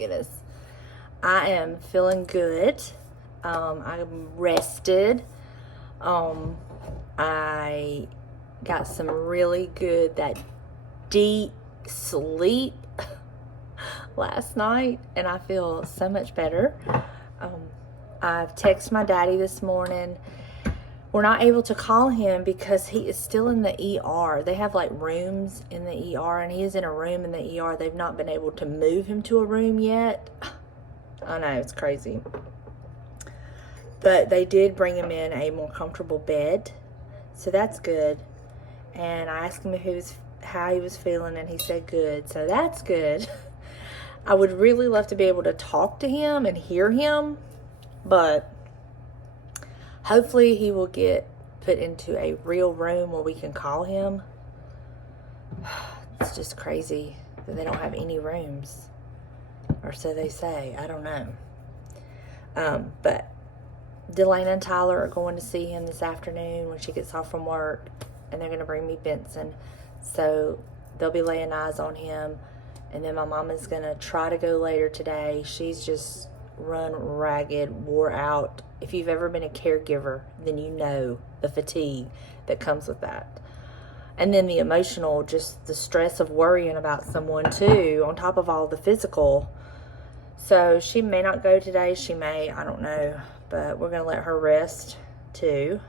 goodness. I am feeling good. I'm rested. I got some really good, that deep sleep last night, and I feel so much better. I've texted my daddy this morning. We're not able to call him because he is still in the ER. They have like rooms in the ER, and he is in a room in the ER. They've not been able to move him to a room yet. I know, it's crazy. But they did bring him in a more comfortable bed, so that's good. And I asked him how he was feeling, and he said good, so that's good. I would really love to be able to talk to him and hear him, but hopefully he will get put into a real room where we can call him. It's just crazy that they don't have any rooms, or so they say. I don't know. But Delana and Tyler are going to see him this afternoon when she gets off from work, and they're going to bring me Benson. So they'll be laying eyes on him. And then my mama's going to try to go later today. She's just run ragged, wore out. If you've ever been a caregiver, then you know the fatigue that comes with that. And then the emotional, just the stress of worrying about someone too, on top of all the physical. So she may not go today. She may, I don't know. But we're going to let her rest too.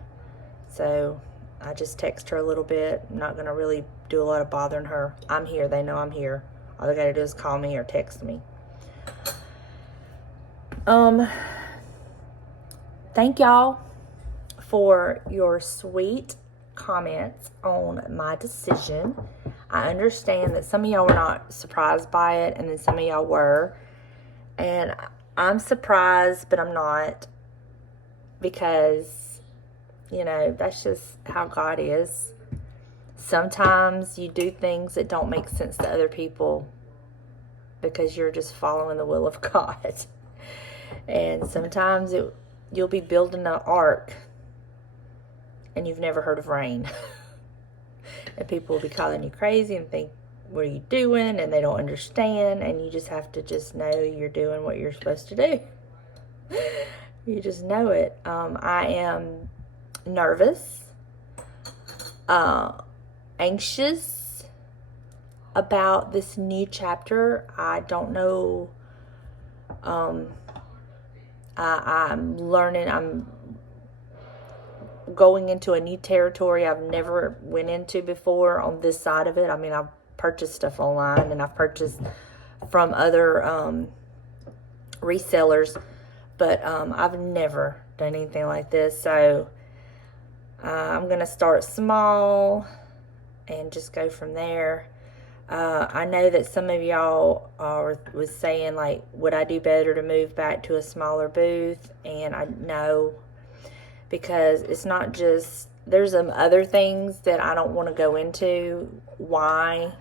So I just text her a little bit. I'm not going to really do a lot of bothering her. I'm here. They know I'm here. All they got to do is call me or text me. Thank y'all for your sweet comments on my decision. I understand that some of y'all were not surprised by it, and then some of y'all were. And I'm surprised, but I'm not, because, you know, that's just how God is. Sometimes you do things that don't make sense to other people because you're just following the will of God. And sometimes you'll be building an ark and you've never heard of rain. And people will be calling you crazy and think, what are you doing? And they don't understand. And you just have to just know you're doing what you're supposed to do. You just know it. I am nervous, anxious about this new chapter. I don't know. I'm learning. I'm going into a new territory I've never went into before on this side of it. I mean, I've purchased stuff online, and I've purchased from other resellers, but I've never done anything like this. So I'm going to start small and just go from there. I know that some of y'all was saying, like, would I do better to move back to a smaller booth? And I know, because it's not just, there's some other things that I don't want to go into why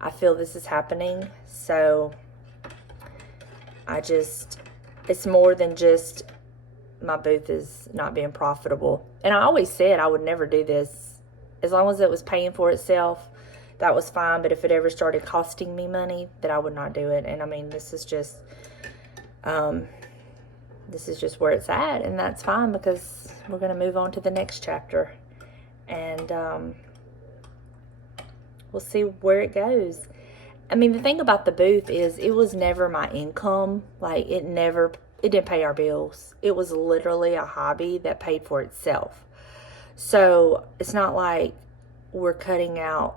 I feel this is happening. So it's more than just my booth is not being profitable. And I always said I would never do this. As long as it was paying for itself, that was fine. But if it ever started costing me money, that I would not do it. And I mean, this is just where it's at, and that's fine, because we're going to move on to the next chapter, and we'll see where it goes. I mean, the thing about the booth is it was never my income. Like, it didn't pay our bills. It was literally a hobby that paid for itself. So it's not like we're cutting out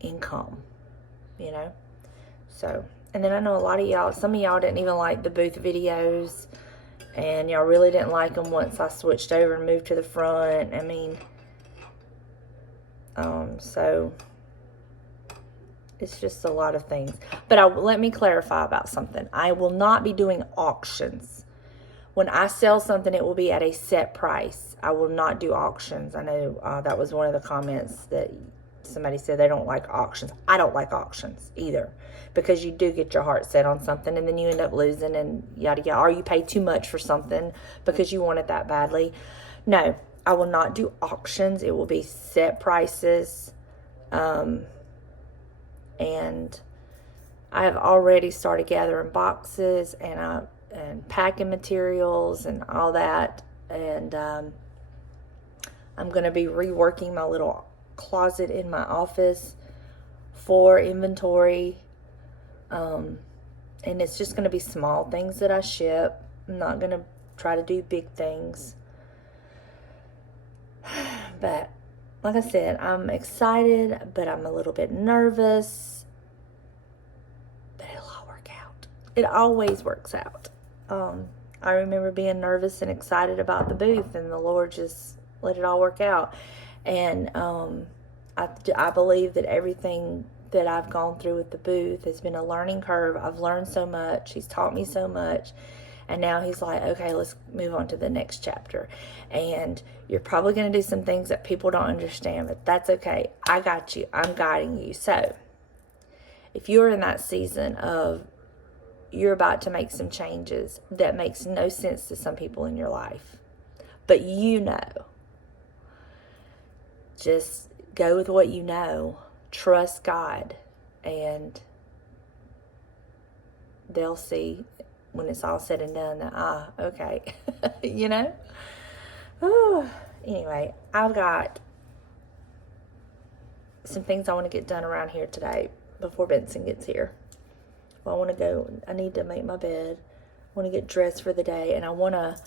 income, you know. So, and then I know a lot of y'all, some of y'all didn't even like the booth videos, and y'all really didn't like them once I switched over and moved to the front. I mean, so it's just a lot of things. But let me clarify about something. I will not be doing auctions. When I sell something, it will be at a set price. I will not do auctions. I know that was one of the comments that somebody said they don't like auctions. I don't like auctions either, because you do get your heart set on something, and then you end up losing, and yada yada, or you pay too much for something because you want it that badly. No, I will not do auctions. It will be set prices, and I have already started gathering boxes and packing materials and all that. And I'm going to be reworking my little closet in my office for inventory. And it's just going to be small things that I ship. I'm not going to try to do big things. But like I said, I'm excited, but I'm a little bit nervous. But it'll all work out. It always works out. I remember being nervous and excited about the booth, and the Lord just let it all work out. And I believe that everything that I've gone through with the booth has been a learning curve. I've learned so much. He's taught me so much. And now he's like, okay, let's move on to the next chapter. And you're probably going to do some things that people don't understand, but that's okay. I got you. I'm guiding you. So if you're in that season of you're about to make some changes that makes no sense to some people in your life, but you know, just go with what you know. Trust God, and they'll see when it's all said and done that, okay, you know? Ooh. Anyway, I've got some things I want to get done around here today before Benson gets here. Well, I need to make my bed. I want to get dressed for the day, and I want to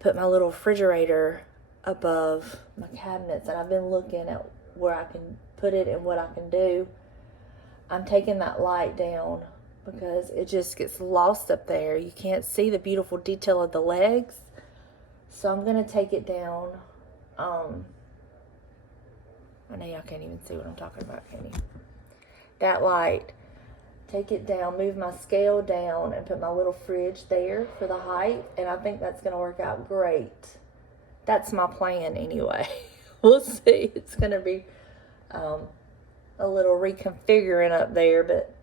put my little refrigerator above my cabinets, and I've been looking at where I can put it and what I can do. I'm taking that light down because it just gets lost up there. You can't see the beautiful detail of the legs. So I'm going to take it down. I know y'all can't even see what I'm talking about, can you? That light. Take it down, move my scale down, and put my little fridge there for the height. And I think that's going to work out great. That's my plan anyway. We'll see. It's going to be a little reconfiguring up there, but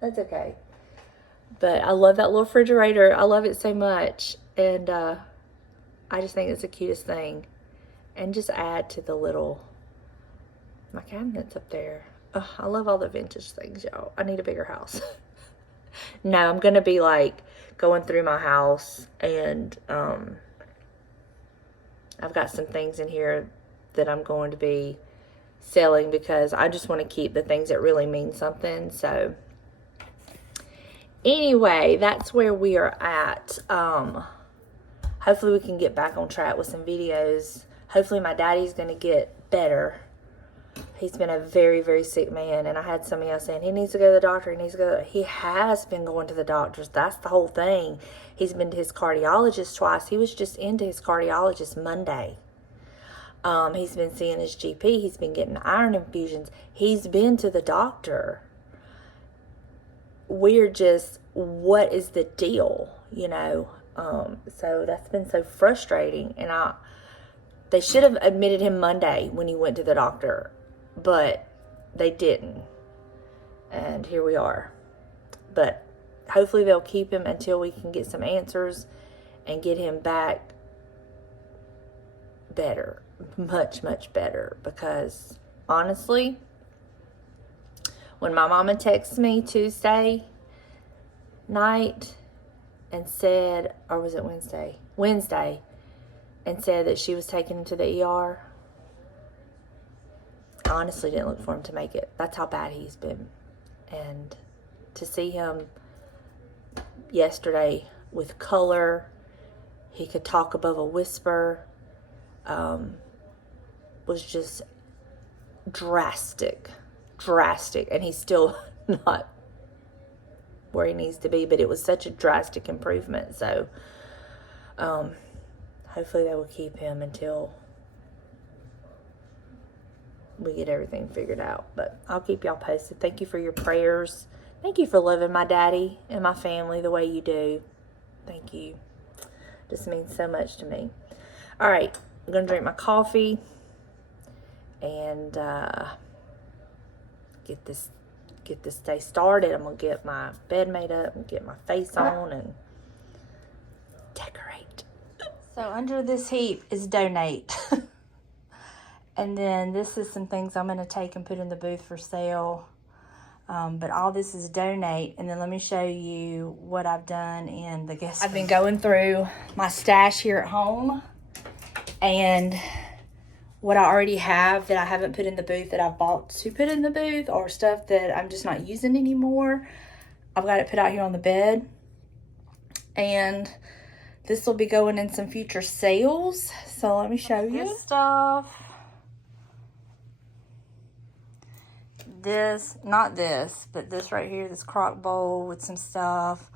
that's okay. But I love that little refrigerator. I love it so much. And I just think it's the cutest thing. And just add to my cabinets up there. Oh, I love all the vintage things, y'all. I need a bigger house. No, I'm going to be like going through my house, and I've got some things in here that I'm going to be selling because I just want to keep the things that really mean something. So anyway, that's where we are at. Hopefully we can get back on track with some videos. Hopefully my daddy's going to get better. He's been a very, very sick man, and I had somebody else saying he needs to go to the doctor. He has been going to the doctors. That's the whole thing. He's been to his cardiologist twice. He was just into his cardiologist Monday. He's been seeing his GP. He's been getting iron infusions. He's been to the doctor. We're just, what is the deal, you know? So that's been so frustrating. And they should have admitted him Monday when he went to the doctor, but they didn't. And here we are. But hopefully they'll keep him until we can get some answers and get him back better. Much, much better. Because honestly, when my mama texted me Tuesday night and said, or was it Wednesday? Wednesday, and said that she was taken him to the ER, I honestly didn't look for him to make it. That's how bad he's been. And to see him yesterday with color, he could talk above a whisper, was just drastic. And he's still not where he needs to be, but it was such a drastic improvement. So hopefully they will keep him until we get everything figured out. But I'll keep y'all posted. Thank you for your prayers. Thank you for loving my daddy and my family the way you do. Thank you. This means so much to me. All right, I'm going to drink my coffee and get this day started. I'm going to get my bed made up and get my face on and decorate. So under this heap is donate. And then this is some things I'm going to take and put in the booth for sale. But all this is donate. And then let me show you what I've done in the guest room. I've been going through my stash here at home and what I already have that I haven't put in the booth that I've bought to put in the booth, or stuff that I'm just not using anymore. I've got it put out here on the bed. And this will be going in some future sales. So let me show you. This stuff. This, not this, but this right here, this crock bowl with some stuff.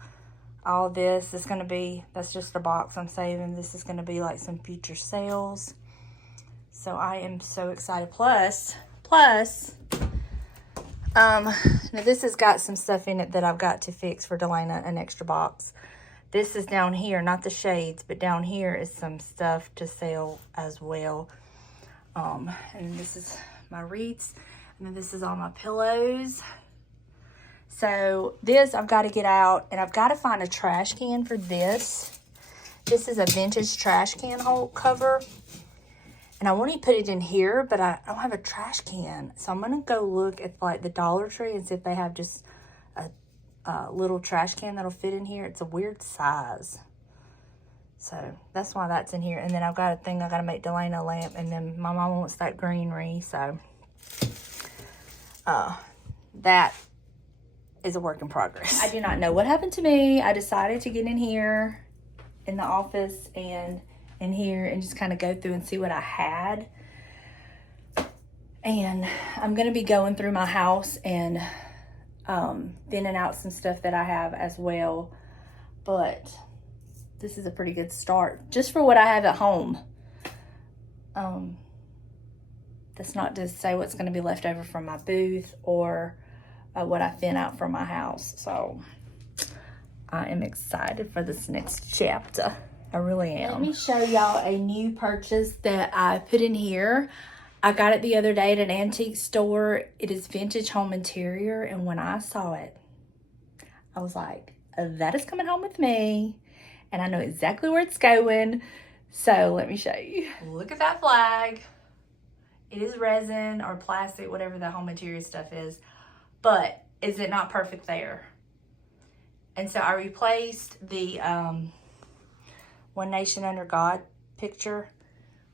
All this is going to be, that's just a box I'm saving. This is going to be like some future sales. So I am so excited. Plus, now this has got some stuff in it that I've got to fix for Delana, an extra box. This is down here, not the shades, but down here is some stuff to sell as well. And this is my wreaths, and then this is all my pillows. So this I've got to get out, and I've got to find a trash can for this. This is a vintage trash can cover. And I want to put it in here, but I don't have a trash can. So I'm going to go look at like the Dollar Tree and see if they have just a little trash can that'll fit in here. It's a weird size. So that's why that's in here. And then I've got a thing I got to make Delana a lamp. And then my mama wants that greenery. So that is a work in progress. I do not know what happened to me. I decided to get in here in the office and in here and just kind of go through and see what I had. And I'm going to be going through my house and thinning out some stuff that I have as well. But this is a pretty good start just for what I have at home. That's not to say what's going to be left over from my booth or what I thin out from my house. So I am excited for this next chapter. I really am. Let me show y'all a new purchase that I put in here. I got it the other day at an antique store. It is vintage home interior. And when I saw it, I was like, that is coming home with me. And I know exactly where it's going. So let me show you. Look at that flag. It is resin or plastic, whatever the home interior stuff is. But is it not perfect there? And so I replaced the One Nation Under God picture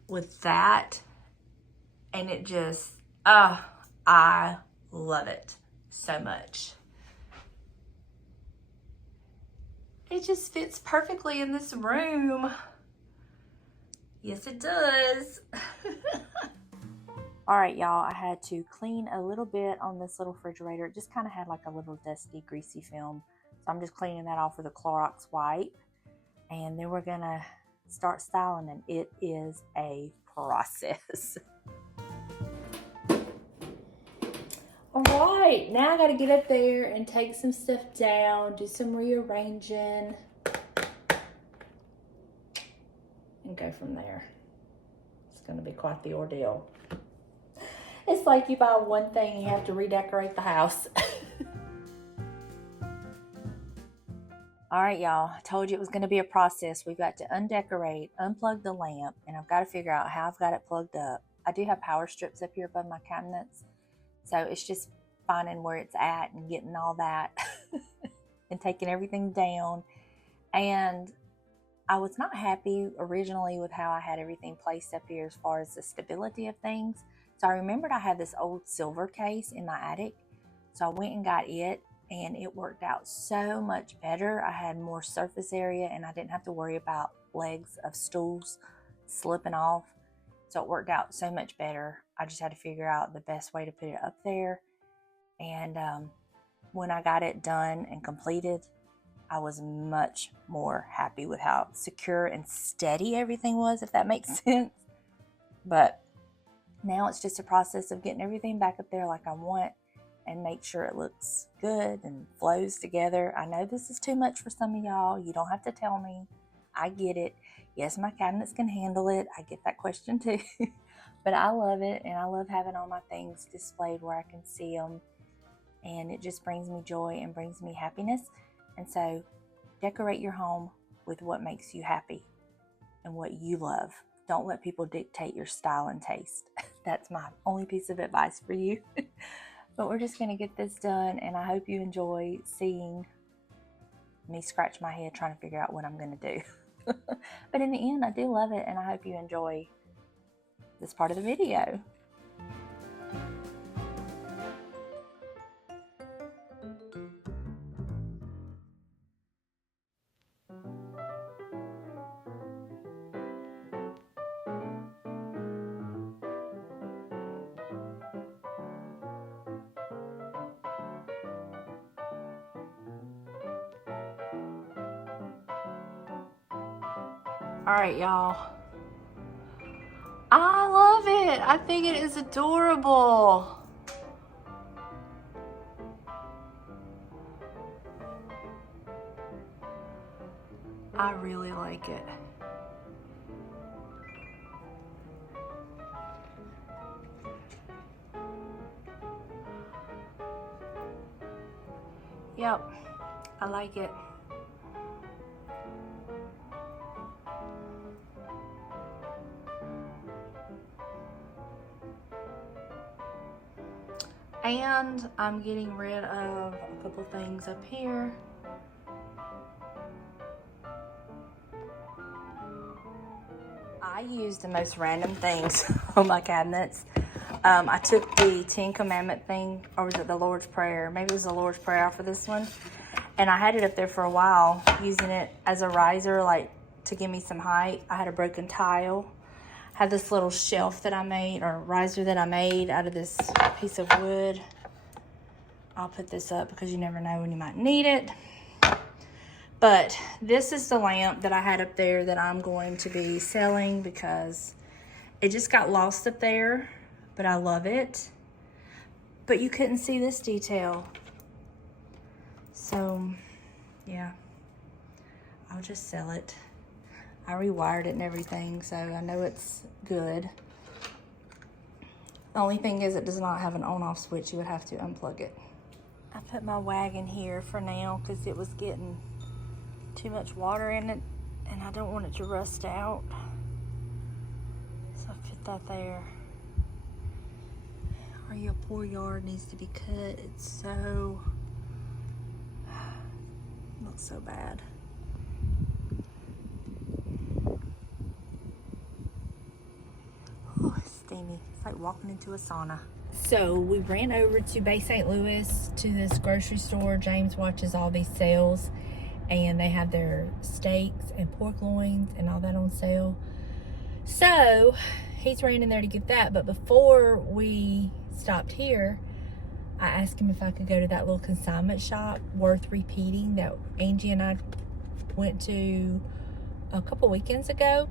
with that, and it just, I love it so much. It just fits perfectly in this room. Yes, it does. All right, y'all, I had to clean a little bit on this little refrigerator. It just kind of had like a little dusty, greasy film. So I'm just cleaning that off with a Clorox wipe. And then we're gonna start styling, and it is a process. All right, now I gotta get up there and take some stuff down, do some rearranging, and go from there. It's gonna be quite the ordeal. It's like you buy one thing and you have to redecorate the house. All right, y'all, I told you it was going to be a process. We've got to undecorate, unplug the lamp, and I've got to figure out how I've got it plugged up. I do have power strips up here above my cabinets, so it's just finding where it's at and getting all that and taking everything down. And I was not happy originally with how I had everything placed up here as far as the stability of things. So I remembered I had this old silver case in my attic, so I went and got it. And it worked out so much better. I had more surface area and I didn't have to worry about legs of stools slipping off. So it worked out so much better. I just had to figure out the best way to put it up there. And when I got it done and completed, I was much more happy with how secure and steady everything was, if that makes sense. But now it's just a process of getting everything back up there like I want, and make sure it looks good and flows together. I know this is too much for some of y'all. You don't have to tell me. I get it. Yes, my cabinets can handle it. I get that question too. But I love it, and I love having all my things displayed where I can see them. And it just brings me joy and brings me happiness. And so decorate your home with what makes you happy and what you love. Don't let people dictate your style and taste. That's my only piece of advice for you. But we're just going to get this done, and I hope you enjoy seeing me scratch my head trying to figure out what I'm going to do. But in the end, I do love it, and I hope you enjoy this part of the video. Alright, y'all. I love it. I think it is adorable. I really like it. Yep, I like it. And I'm getting rid of a couple things up here. I used the most random things on my cabinets. I took the 10 Commandment thing, or was it the Lord's Prayer? Maybe it was the Lord's Prayer for this one. And I had it up there for a while, using it as a riser, like to give me some height. I had a broken tile. I had this little shelf that I made, or riser that I made out of this piece of wood. I'll put this up because you never know when you might need it. But this is the lamp that I had up there that I'm going to be selling because it just got lost up there, but I love it. But you couldn't see this detail. So, yeah, I'll just sell it. I rewired it and everything, so I know it's good. The only thing is it does not have an on-off switch. You would have to unplug it. I put my wagon here for now because it was getting too much water in it and I don't want it to rust out. So I put that there. Our poor yard needs to be cut. It's so, looks so bad. Oh, it's steamy. It's like walking into a sauna. So we ran over to Bay St. Louis to this grocery store. James watches all these sales and they have their steaks and pork loins and all that on sale. So he's ran in there to get that. But before we stopped here, I asked him if I could go to that little consignment shop worth repeating that Angie and I went to a couple weekends ago.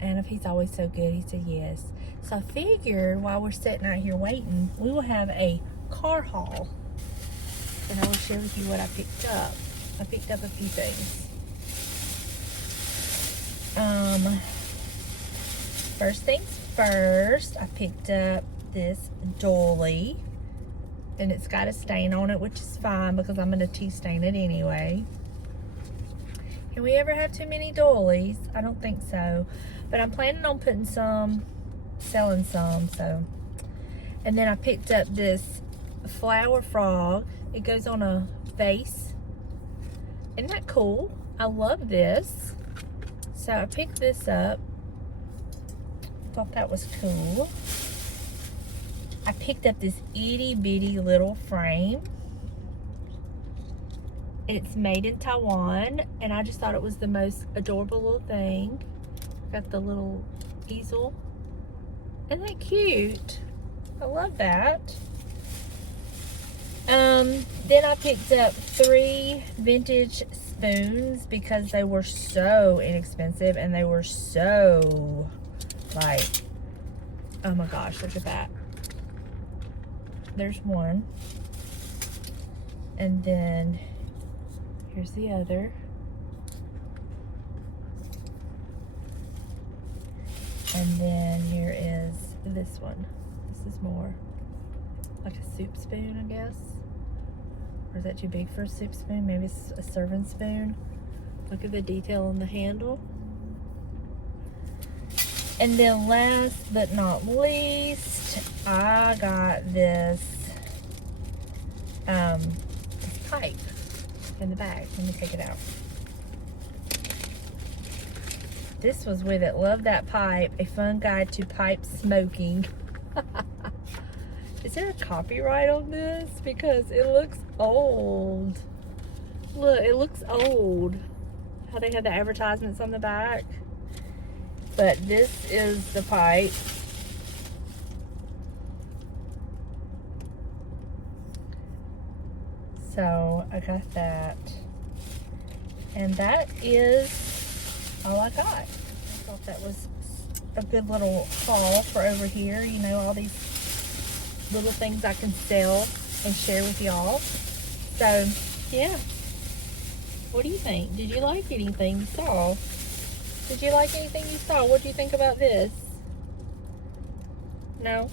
And if he's always so good, he said yes. So I figured while we're sitting out here waiting, we will have a car haul. And I will share with you what I picked up. I picked up a few things. First things first, I picked up this dolly. And it's got a stain on it, which is fine because I'm going to tea stain it anyway. Can we ever have too many dollies? I don't think so. But I'm planning on putting some, selling some, so. And then I picked up this flower frog. It goes on a vase. Isn't that cool? I love this. So I picked this up. Thought that was cool. I picked up this itty bitty little frame. It's made in Taiwan, and I just thought it was the most adorable little thing. Got the little easel. Isn't that cute? I love that. Then I picked up 3 vintage spoons because they were so inexpensive and they were so, like, oh my gosh, look at that. There's one. And then here's the other. And then here is this one. This is more like a soup spoon, I guess. Or is that too big for a soup spoon? Maybe it's a serving spoon. Look at the detail on the handle. And then last but not least, I got this this pipe in the back. Let me take it out. This was with it. Love that pipe. A fun guide to pipe smoking. Is there a copyright on this? Because it looks old. Look, it looks old. How they had the advertisements on the back. But this is the pipe. So I got that. And that is all I got. I thought that was a good little haul for over here. You know, all these little things I can sell and share with y'all. So, yeah. What do you think? Did you like anything you saw? Did you like anything you saw? What do you think about this? No?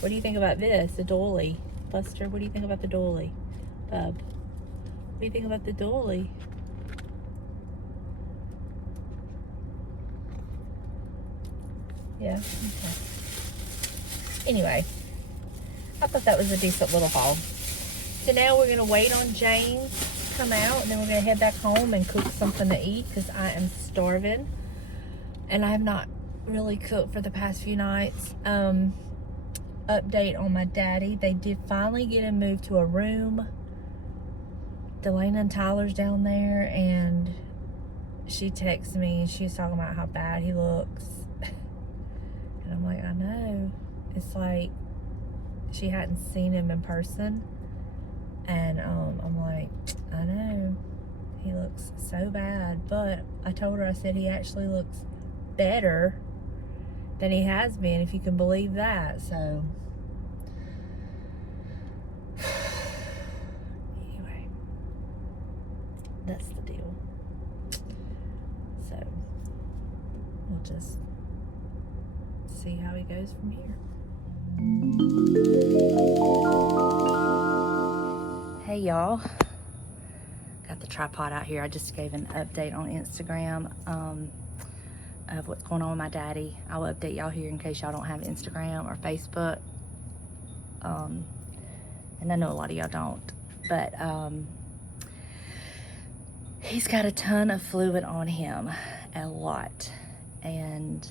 What do you think about this? The dolly. Buster, what do you think about the dolly? Bub, what do you think about the dolly? Yeah, okay. Anyway, I thought that was a decent little haul. So now we're going to wait on James to come out, and then we're going to head back home and cook something to eat because I am starving. And I have not really cooked for the past few nights. Update on my daddy. They did finally get him moved to a room. Delana and Tyler's down there, and she texted me and she was talking about how bad he looks. And I'm like, I know. It's like she hadn't seen him in person. And I'm like, I know. He looks so bad. But I told her, I said he actually looks better than he has been, if you can believe that. So anyway, that's the deal. So we'll just see how he goes from here. Hey y'all, got the tripod out here. I just gave an update on Instagram of what's going on with my daddy. I'll update y'all here in case y'all don't have Instagram or Facebook. And I know a lot of y'all don't, but he's got a ton of fluid on him, a lot, and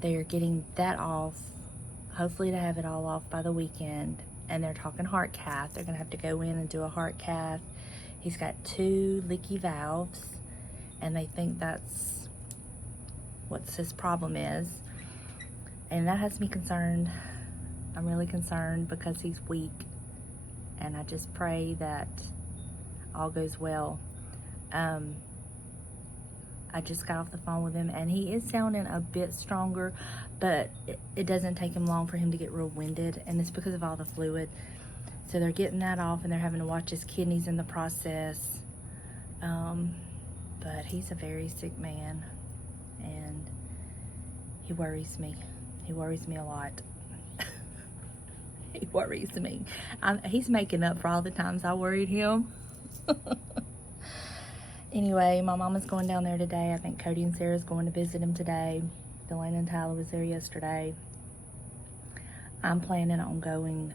they're getting that off, hopefully to have it all off by the weekend. And they're talking heart cath. They're gonna have to go in and do a heart cath. He's got 2 leaky valves, and they think that's what his problem is, and that has me concerned. I'm really concerned because he's weak, and I just pray that all goes well. I just got off the phone with him, and he is sounding a bit stronger, but it doesn't take him long for him to get real winded, and it's because of all the fluid. So they're getting that off, and they're having to watch his kidneys in the process. But he's a very sick man, and he worries me. He worries me a lot. He worries me. He's making up for all the times I worried him. Anyway, my mama's going down there today. I think Cody and Sarah's going to visit him today. Delana and Tyler was there yesterday. I'm planning on going.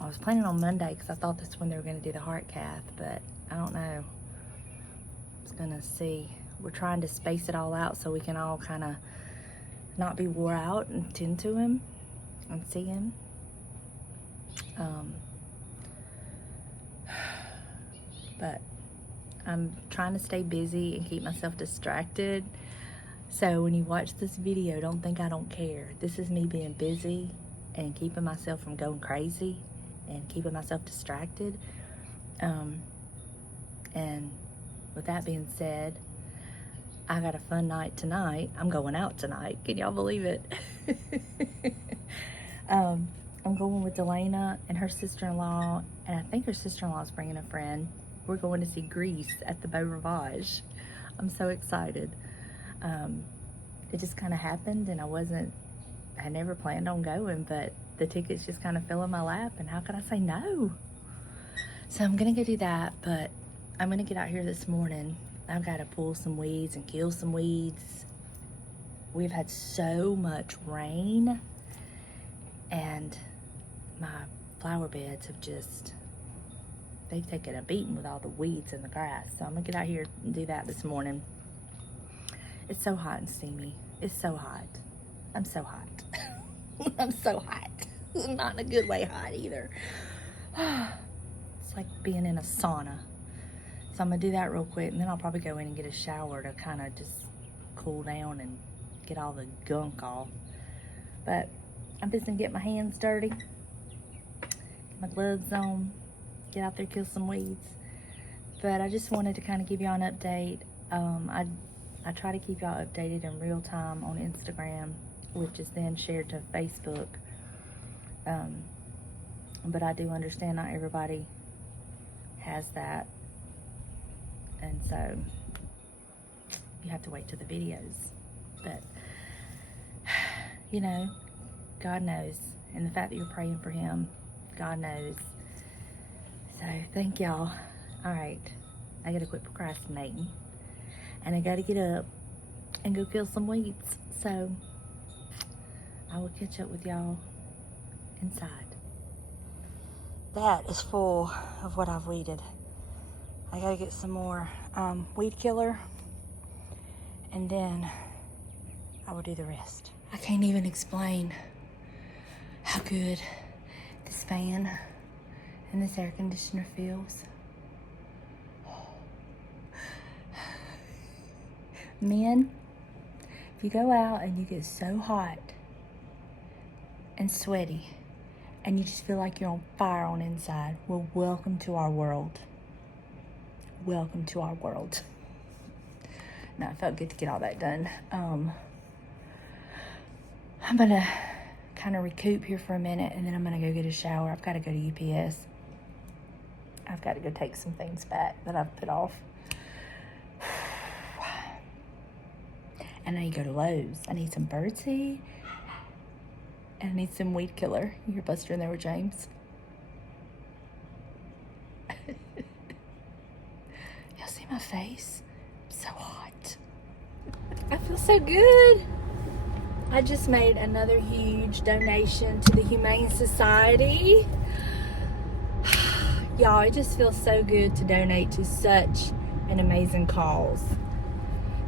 I was planning on Monday because I thought that's when they were going to do the heart cath, but I don't know. I was going to see. We're trying to space it all out so we can all kind of not be wore out and tend to him and see him. But I'm trying to stay busy and keep myself distracted. So when you watch this video, don't think I don't care. This is me being busy and keeping myself from going crazy and keeping myself distracted. And with that being said, I got a fun night tonight. I'm going out tonight. Can y'all believe it? I'm going with Delana and her sister-in-law, and I think her sister-in-law is bringing a friend. We're going to see Grease at the Beau Rivage. I'm so excited. It just kind of happened, and I never planned on going, but the tickets just kind of fell in my lap, and how could I say no? So I'm gonna go do that, but I'm gonna get out here this morning. I've got to pull some weeds and kill some weeds. We've had so much rain, and my flower beds have just, they've taken a beating with all the weeds in the grass. So I'm gonna get out here and do that this morning. It's so hot and steamy. It's so hot. I'm so hot. I'm so hot. Not in a good way hot either. It's like being in a sauna. So I'm gonna do that real quick, and then I'll probably go in and get a shower to kind of just cool down and get all the gunk off. But I'm just gonna get my hands dirty, get my gloves on, get out there, kill some weeds. But I just wanted to kind of give y'all an update. I try to keep y'all updated in real time on Instagram, which is then shared to Facebook. But I do understand not everybody has that. And so you have to wait till the videos. But, you know, God knows. And the fact that you're praying for him, God knows. So thank y'all. All right, I gotta quit procrastinating. And I gotta get up and go kill some weeds. So I will catch up with y'all inside. That is full of what I've weeded. I gotta get some more weed killer, and then I will do the rest. I can't even explain how good this fan and this air conditioner feels. Men, if you go out and you get so hot and sweaty and you just feel like you're on fire on inside, well, welcome to our world. Welcome to our world. Now, it felt good to get all that done. I'm gonna kind of recoup here for a minute, and then I'm gonna go get a shower. I've got to go to UPS. I've got to go take some things back that I've put off. And I need to go to Lowe's. I need some birdseed. And I need some weed killer. You hear Buster in there with James? Y'all see my face? I'm so hot. I feel so good. I just made another huge donation to the Humane Society. Y'all, it just feels so good to donate to such an amazing cause.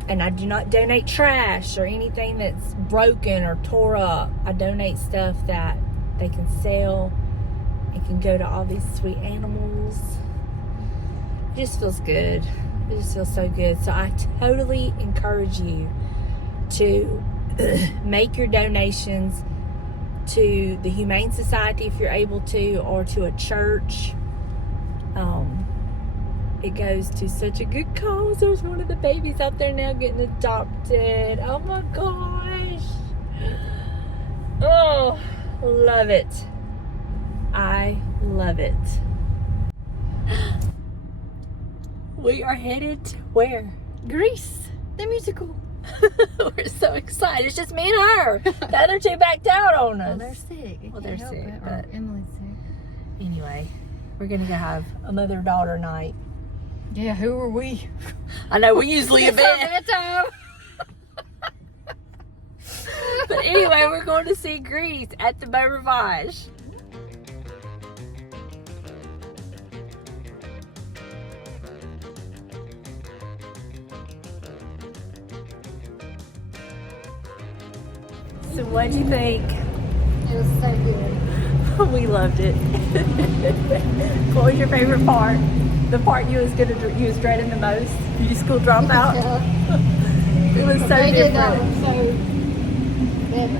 And I do not donate trash or anything that's broken or tore up. I donate stuff that they can sell and can go to all these sweet animals. It just feels good. It just feels so good. So I totally encourage you to make your donations to the Humane Society if you're able to, or to a church. It goes to such a good cause. There's one of the babies out there now getting adopted. Oh my gosh. Oh, love it. I love it. We are headed to where? Greece, the musical. We're so excited. It's just me and her. The other two backed out on us. Well, they're sick. Well, they're sick. But Emily's sick. anyway, we're going to go have a mother-daughter night. Yeah, who are we? I know, we usually a bit. But anyway, we're going to see Greece at the Beau Rivage. So what'd you think? It was so good. We loved it. What was your favorite part? The part you was dreading the most? Your school dropout? It was so They did different. that one so good.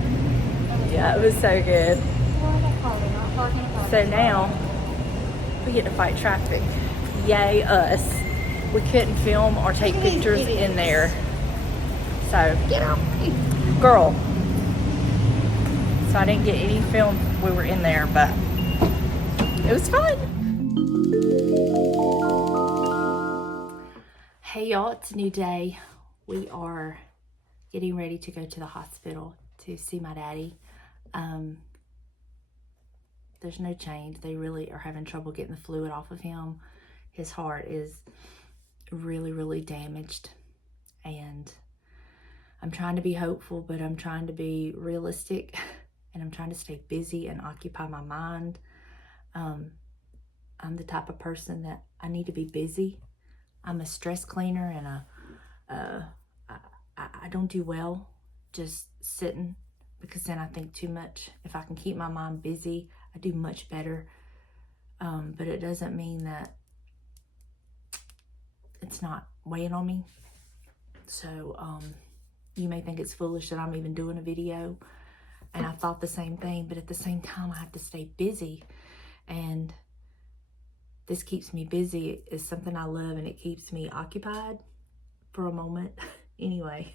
Yeah, it was so good. Not parking a car. So now we get to fight traffic. Yay us. We couldn't film or take pictures in there. So Get out. girl. So I didn't get any film when we were in there, but it was fun. Hey y'all, it's a new day. We are getting ready to go to the hospital to see my daddy. There's no change. They really are having trouble getting the fluid off of him. His heart is really, really damaged. And I'm trying to be hopeful, but I'm trying to be realistic. And I'm trying to stay busy and occupy my mind. I'm the type of person that I need to be busy. I'm a stress cleaner, and I don't do well just sitting, because then I think too much. If I can keep my mind busy, I do much better. But it doesn't mean that it's not weighing on me. So you may think it's foolish that I'm even doing a video, and I thought the same thing, but at the same time I have to stay busy, and this keeps me busy. It's something I love, and it keeps me occupied for a moment. Anyway,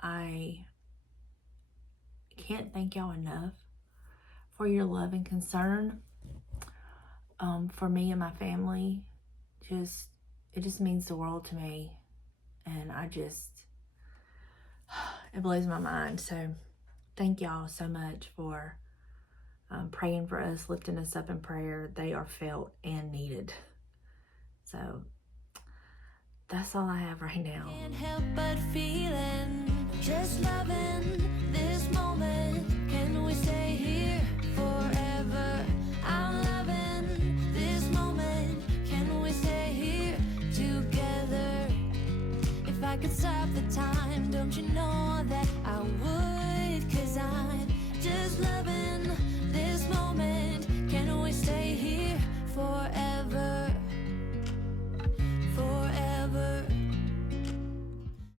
I can't thank y'all enough for your love and concern for me and my family. It just means the world to me, and it blows my mind. So thank y'all so much for praying for us, lifting us up in prayer. They are felt and needed. So that's all I have right now. Can't help but feeling, just loving this moment. Can we stay here forever? I'm loving this moment. Can we stay here together? If I could stop the time